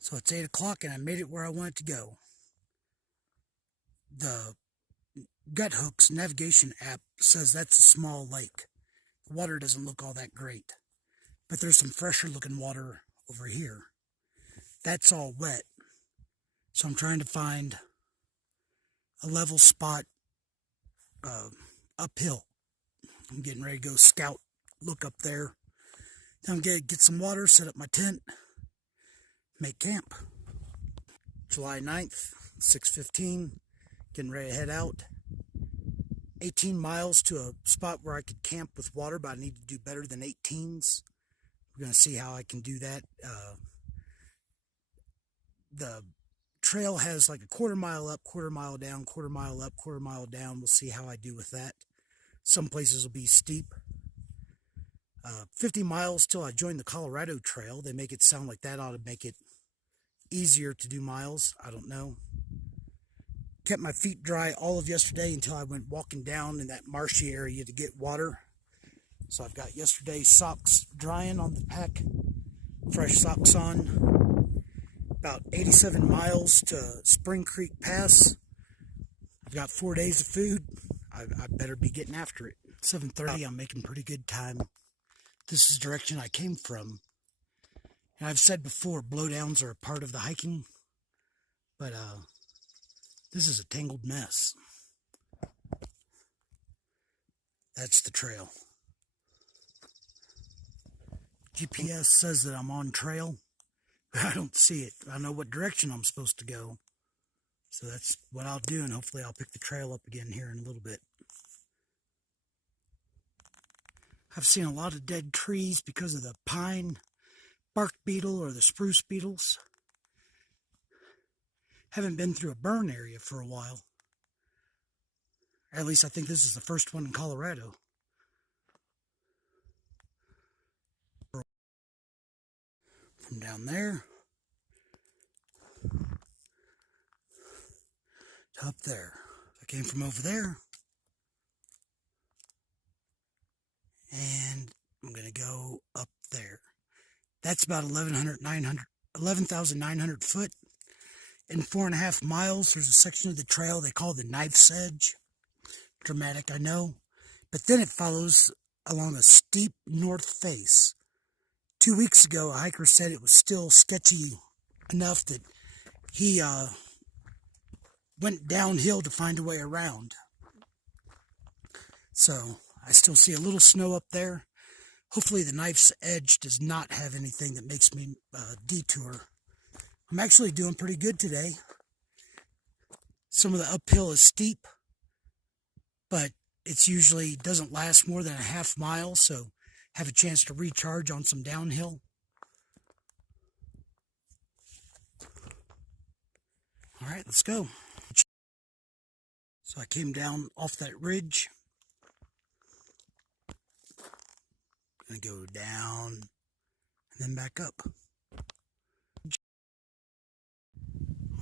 So it's 8 o'clock and I made it where I wanted to go. The Guthook's navigation app says that's a small lake. The water doesn't look all that great. But there's some fresher looking water over here. That's all wet. So I'm trying to find a level spot uphill. I'm getting ready to go scout, look up there. Then I'm going to get some water, set up my tent, make camp. July 9th, 6:15, getting ready to head out. 18 miles to a spot where I could camp with water, but I need to do better than 18s. We're going to see how I can do that. The trail has like a quarter mile up, quarter mile down, quarter mile up, quarter mile down. We'll see how I do with that. Some places will be steep. 50 miles till I join the Colorado Trail. They make it sound like that ought to make it easier to do miles. I don't know. Kept my feet dry all of yesterday until I went walking down in that marshy area to get water. So I've got yesterday's socks drying on the pack. Fresh socks on. About 87 miles to Spring Creek Pass. I've got 4 days of food. I better be getting after it. 7:30, I'm making pretty good time. This is the direction I came from. And I've said before, blowdowns are a part of the hiking. But this is a tangled mess. That's the trail. GPS says that I'm on trail, but I don't see it. I know what direction I'm supposed to go. So that's what I'll do, and hopefully I'll pick the trail up again here in a little bit. I've seen a lot of dead trees because of the pine bark beetle or the spruce beetles. Haven't been through a burn area for a while. At least I think this is the first one in Colorado. From down there to up there. I came from over there. And I'm going to go up there. That's about 11,900 foot. In 4.5 miles, there's a section of the trail they call the Knife's Edge. Dramatic, I know. But then it follows along a steep north face. 2 weeks ago, a hiker said it was still sketchy enough that he went downhill to find a way around. So I still see a little snow up there. Hopefully the Knife's Edge does not have anything that makes me detour. I'm actually doing pretty good today. Some of the uphill is steep, but it's usually doesn't last more than a half mile, so have a chance to recharge on some downhill. All right, let's go. So I came down off that ridge. Gonna go down and then back up.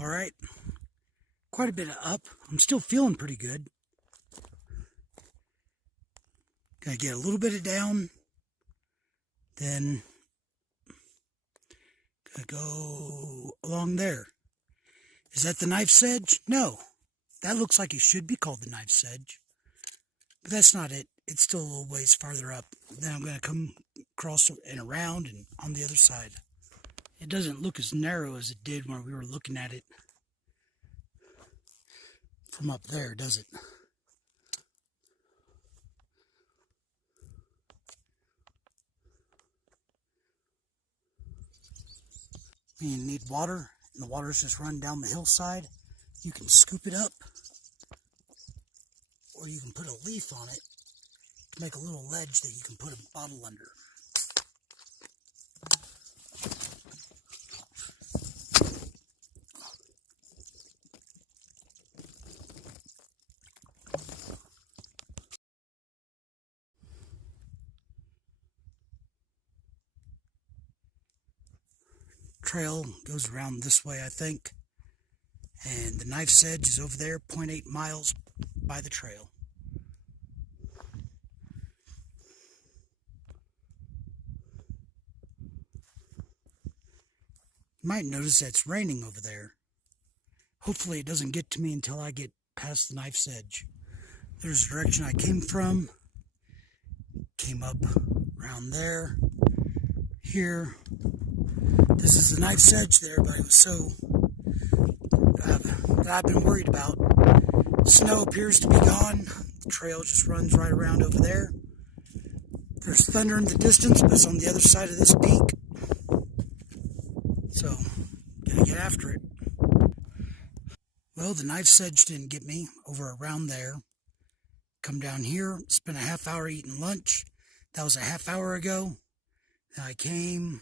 All right, quite a bit of up. I'm still feeling pretty good. Gonna get a little bit of down, then gonna go along there. Is that the Knife's Edge? No, that looks like it should be called the Knife's Edge, but that's not it. It's still a little ways farther up. Then I'm gonna come across and around and on the other side. It doesn't look as narrow as it did when we were looking at it from up there, does it? When you need water, and the water's just running down the hillside, you can scoop it up, or you can put a leaf on it to make a little ledge that you can put a bottle under. Trail goes around this way, I think, and the Knife's Edge is over there, 0.8 miles by the trail. might notice that it's raining over there. Hopefully it doesn't get to me until I get past the knife's edge. There's the direction I came from. Came up around there. Here. This is the knife's edge that everybody was so that I've been worried about. Snow appears to be gone. The trail just runs right around over there. There's thunder in the distance, but it's on the other side of this peak. So, gotta get after it. Well, the knife's edge didn't get me over around there. Come down here, spent a half hour eating lunch. That was a half hour ago. Then I came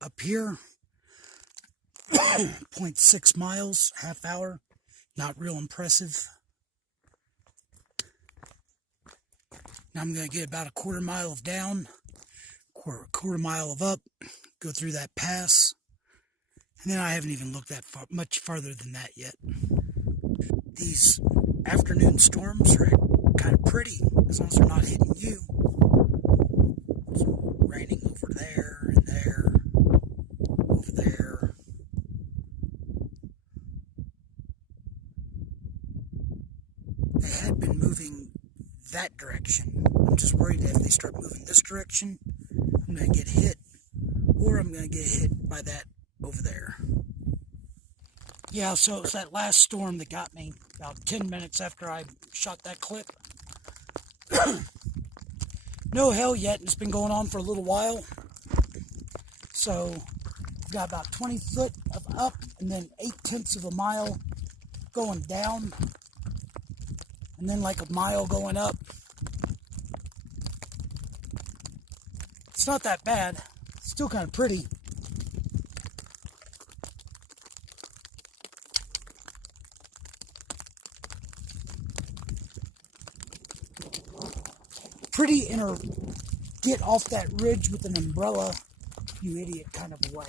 up here, 0.6 miles, half hour. Not real impressive. Now I'm going to get about a quarter mile of down, quarter mile of up, go through that pass. And then I haven't even looked that much farther than that yet. These afternoon storms are kind of pretty, as long as they're not hitting you. It's raining over there and there, over there. They had been moving that direction. I'm just worried that if they start moving this direction, I'm going to get hit, or I'm going to get hit by that over there. Yeah, so it was that last storm that got me about 10 minutes after I shot that clip. No hail yet, and it's been going on for a little while. So, I've got about 20 foot of up, and then 0.8 of a mile going down, and then like a mile going up. It's not that bad. It's still kind of pretty. Pretty in a get off that ridge with an umbrella, you idiot kind of a way.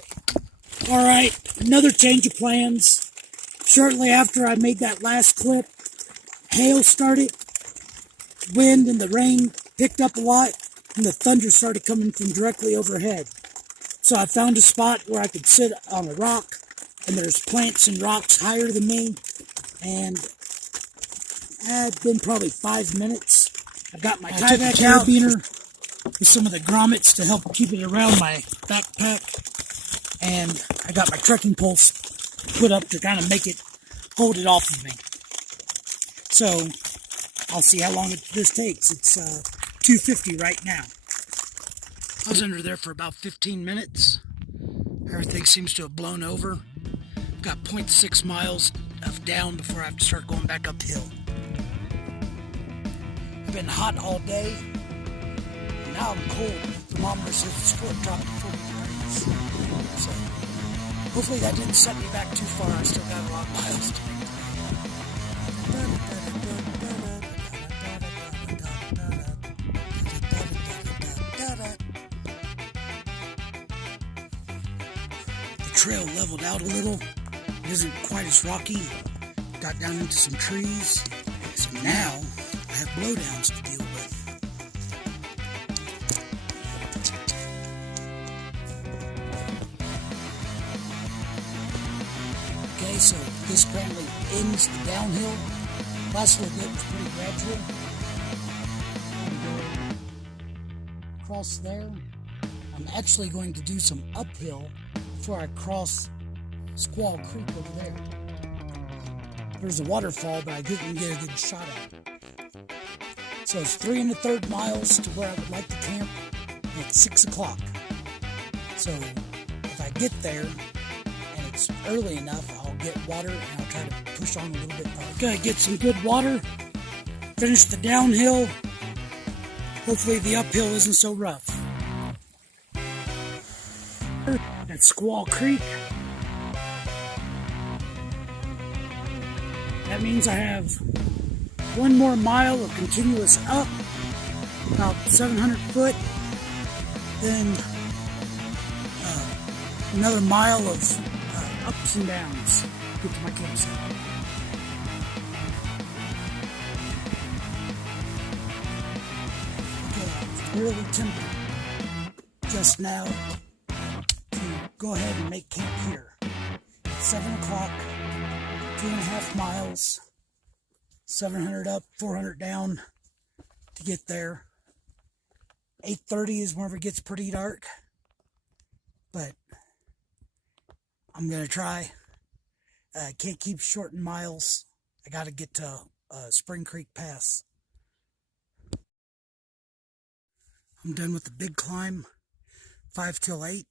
Alright, another change of plans. Shortly after I made that last clip, hail started, wind and the rain picked up a lot, and the thunder started coming from directly overhead. So I found a spot where I could sit on a rock, and there's plants and rocks higher than me, and it's been probably 5 minutes. I've got my kayak carabiner with some of the grommets to help keep it around my backpack, and I got my trekking poles put up to kind of hold it off of me. So I'll see how long this takes. It's 2:50 right now. I was under there for about 15 minutes. Everything seems to have blown over. I've got 0.6 miles of down before I have to start going back uphill. Been hot all day. Now I'm cold. The thermometer says it's dropped to 40 degrees. So hopefully that didn't set me back too far. I still got a lot of miles to make. The trail leveled out a little. It isn't quite as rocky. Got down into some trees. So now I have blowdowns to deal with. Okay, so this apparently ends the downhill. Last little bit was pretty gradual. And across there, I'm actually going to do some uphill before I cross Squaw Creek over there. There's a waterfall, but I didn't get a good shot at it. So it's 3 1/3 miles to where I would like to camp, and it's 6 o'clock. So if I get there and it's early enough, I'll get water and I'll try to push on a little bit farther. Gonna get some good water, finish the downhill. Hopefully the uphill isn't so rough. At Squaw Creek. That means I have 1 more mile of continuous up, about 700 foot, then another mile of ups and downs to get to my campsite. Okay, I was really tempted just now to go ahead and make camp here. It's 7 o'clock, 2.5 miles, 700 up, 400 down to get there. 8:30 is whenever it gets pretty dark, but I'm going to try. Can't keep short in miles. I got to get to Spring Creek Pass. I'm done with the big climb, 5 till 8.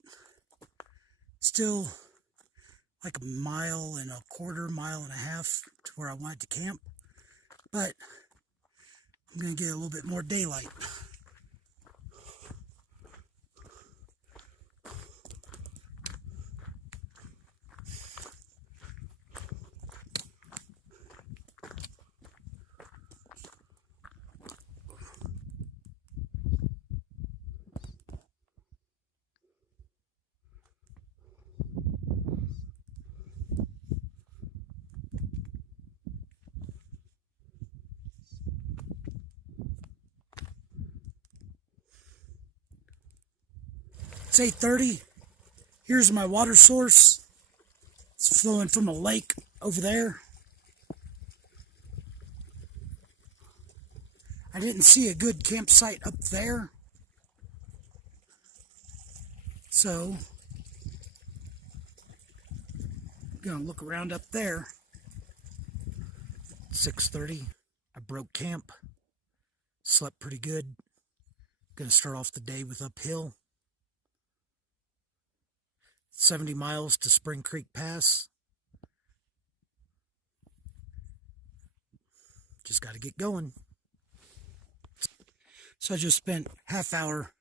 Still like 1.25 miles, 1.5 miles to where I wanted to camp, but I'm going to get a little bit more daylight. It's 8:30. Here's my water source. It's flowing from a lake over there. I didn't see a good campsite up there, so I'm gonna look around up there. 6:30. I broke camp. Slept pretty good. Gonna start off the day with uphill. 70 miles to Spring Creek Pass. Just got to get going. So I just spent half hour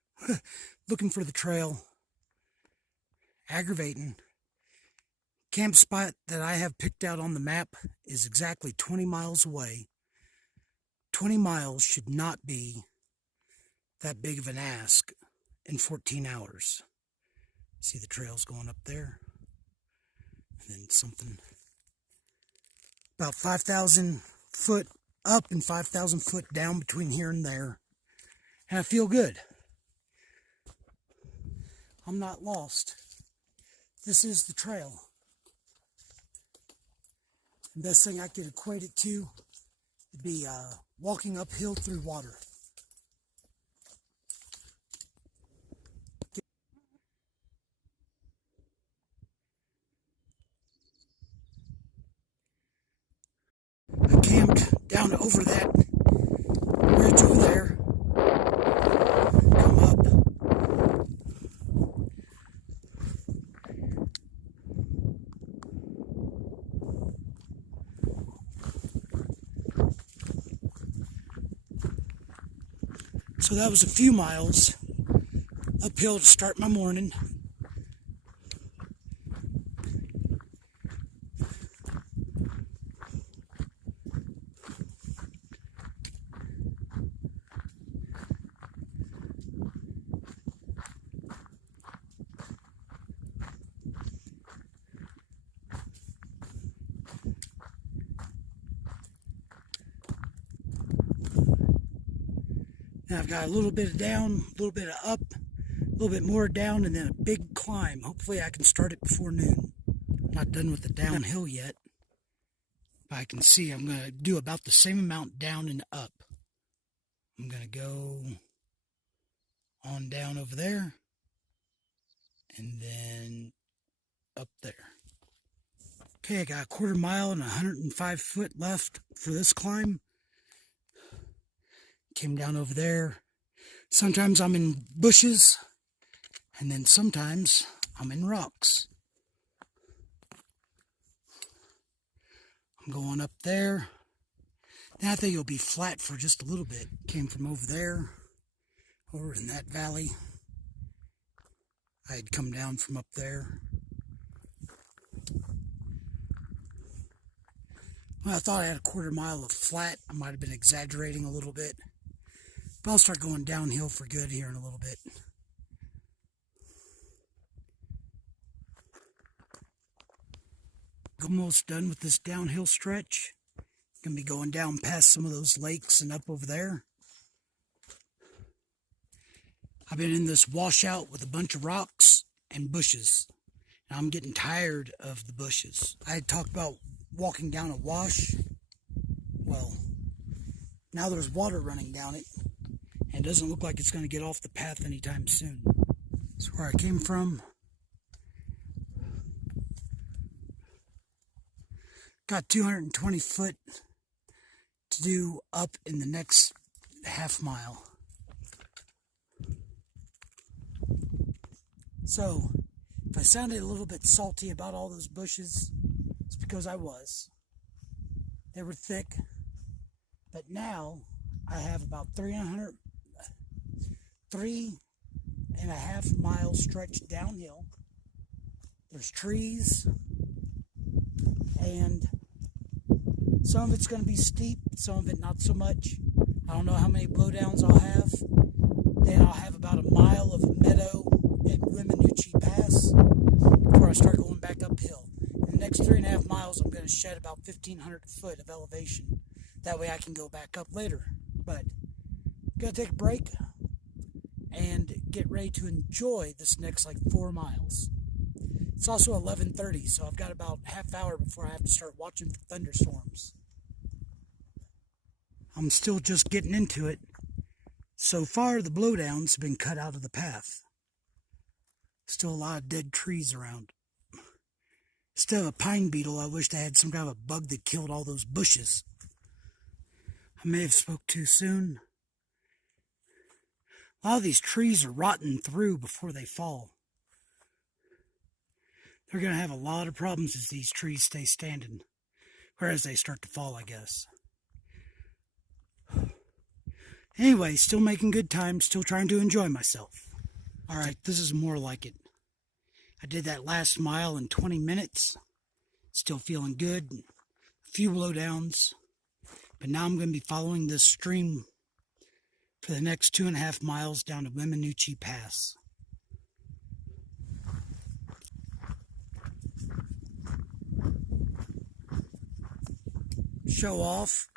looking for the trail. Aggravating. Camp spot that I have picked out on the map is exactly 20 miles away. 20 miles should not be that big of an ask in 14 hours. See the trails going up there, and then something about 5,000 foot up and 5,000 foot down between here and there, and I feel good. I'm not lost. This is the trail. The best thing I could equate it to would be walking uphill through water. I camped down over that ridge over there. Come up. So that was a few miles uphill to start my morning. Now I've got a little bit of down, a little bit of up, a little bit more down, and then a big climb. Hopefully I can start it before noon. I'm not done with the downhill yet, but I can see I'm going to do about the same amount down and up. I'm going to go on down over there, and then up there. Okay, I got a 1/4 mile and 105 foot left for this climb. Came down over there. Sometimes I'm in bushes, and then sometimes I'm in rocks. I'm going up there. Now I think it'll be flat for just a little bit. Came from over there, over in that valley. I had come down from up there. Well, I thought I had a 1/4 mile of flat. I might have been exaggerating a little bit. But I'll start going downhill for good here in a little bit. Almost done with this downhill stretch. Gonna be going down past some of those lakes and up over there. I've been in this washout with a bunch of rocks and bushes. I'm getting tired of the bushes. I had talked about walking down a wash. Well, now there's water running down it, and it doesn't look like it's going to get off the path anytime soon. That's where I came from. Got 220 foot to do up in the next half mile. So, if I sounded a little bit salty about all those bushes, it's because I was. They were thick, but now I have about 3.5 mile stretch downhill. There's trees, and some of it's going to be steep, some of it not so much. I don't know how many blowdowns I'll have. Then I'll have about a mile of a meadow at Wiminuche Pass before I start going back uphill. In the next 3.5 miles, I'm going to shed about 1,500 foot of elevation. That way I can go back up later. But I'm going to take a break and get ready to enjoy this next 4 miles. It's also 11:30, so I've got about half hour before I have to start watching for thunderstorms. I'm still just getting into it. So far, the blowdowns have been cut out of the path. Still a lot of dead trees around. Still a pine beetle. I wish they had some kind of a bug that killed all those bushes. I may have spoke too soon. A lot of these trees are rotting through before they fall. They're going to have a lot of problems as these trees stay standing, or as they start to fall, I guess. Anyway, still making good time, still trying to enjoy myself. Alright, this is more like it. I did that last mile in 20 minutes. Still feeling good. A few blowdowns. But now I'm going to be following this stream for the next 2.5 miles down to Wiminuche Pass. Show off.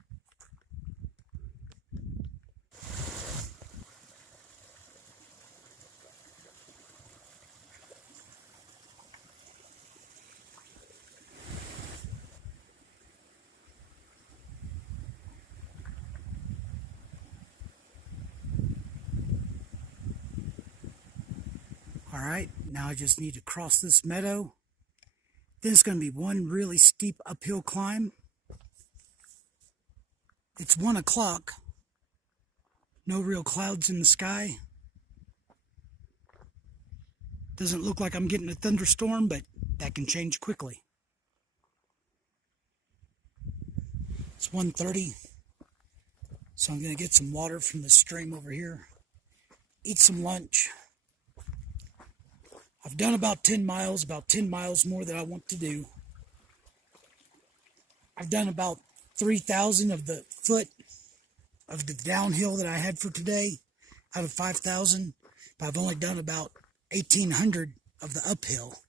Alright, now I just need to cross this meadow. Then it's going to be one really steep uphill climb. It's 1 o'clock. No real clouds in the sky. Doesn't look like I'm getting a thunderstorm, but that can change quickly. It's 1:30, so I'm going to get some water from the stream over here. Eat some lunch. I've done about 10 miles more than I want to do. I've done about 3,000 of the foot of the downhill that I had for today out of 5,000, but I've only done about 1,800 of the uphill.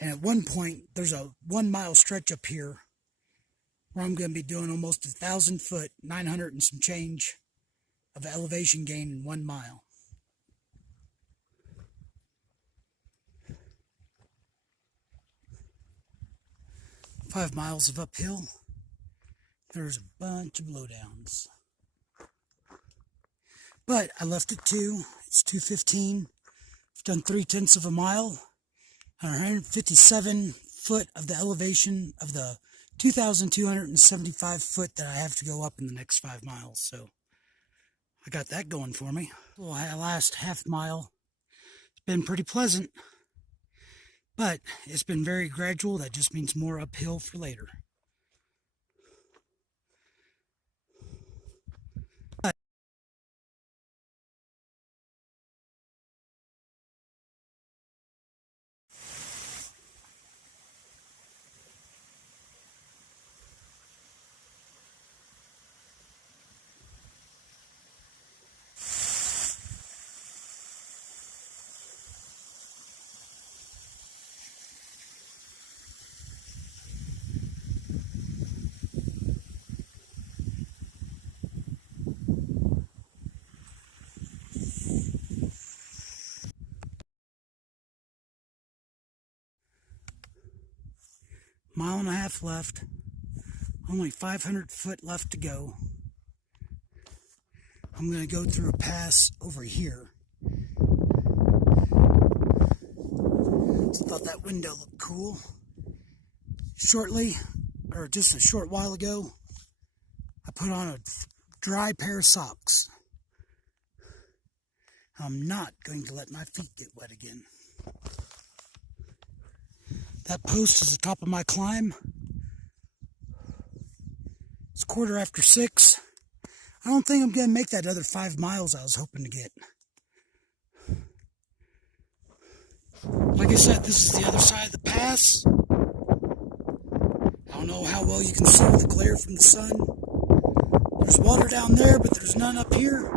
And at one point, there's a 1 mile stretch up here where I'm going to be doing almost 1,000 foot, 900 and some change of elevation gain in 1 mile. Five miles of uphill. There's a bunch of blowdowns. But I left at 2. It's 2:15. I've done 3/10 of a mile. 157 foot of the elevation of the 2,275 foot that I have to go up in the next 5 miles. So I got that going for me. Well, last half mile. It's been pretty pleasant. But it's been very gradual. That just means more uphill for later. Mile and a half left. Only 500 foot left to go. I'm going to go through a pass over here. Just thought that window looked cool. Just a short while ago, I put on a dry pair of socks. I'm not going to let my feet get wet again. That post is the top of my climb. It's 6:15. I don't think I'm going to make that other 5 miles I was hoping to get. Like I said, this is the other side of the pass. I don't know how well you can see with the glare from the sun. There's water down there, but there's none up here.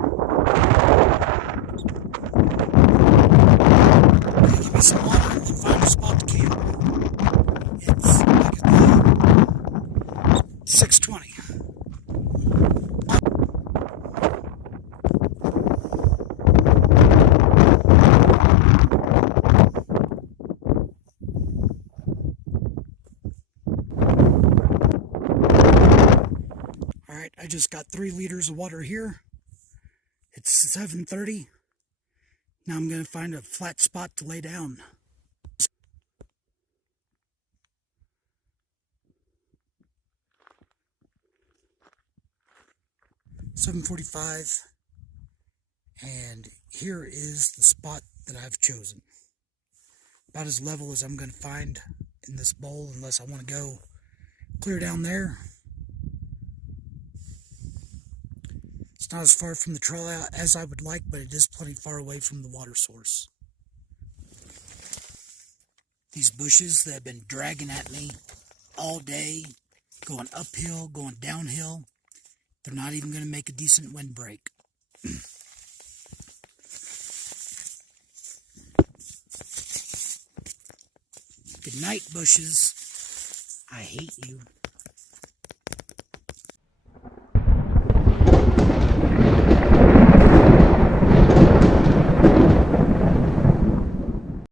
I'm going to give me some water and then find a spot to camp. It's like 6:20. Alright, I just got 3 liters of water here. It's 7:30. Now I'm going to find a flat spot to lay down. $7:45, and here is the spot that I've chosen. About as level as I'm going to find in this bowl, unless I want to go clear down there. It's not as far from the trail as I would like, but it is plenty far away from the water source. These bushes that have been dragging at me all day, going uphill, going downhill, they're not even going to make a decent windbreak. Good night, bushes. I hate you.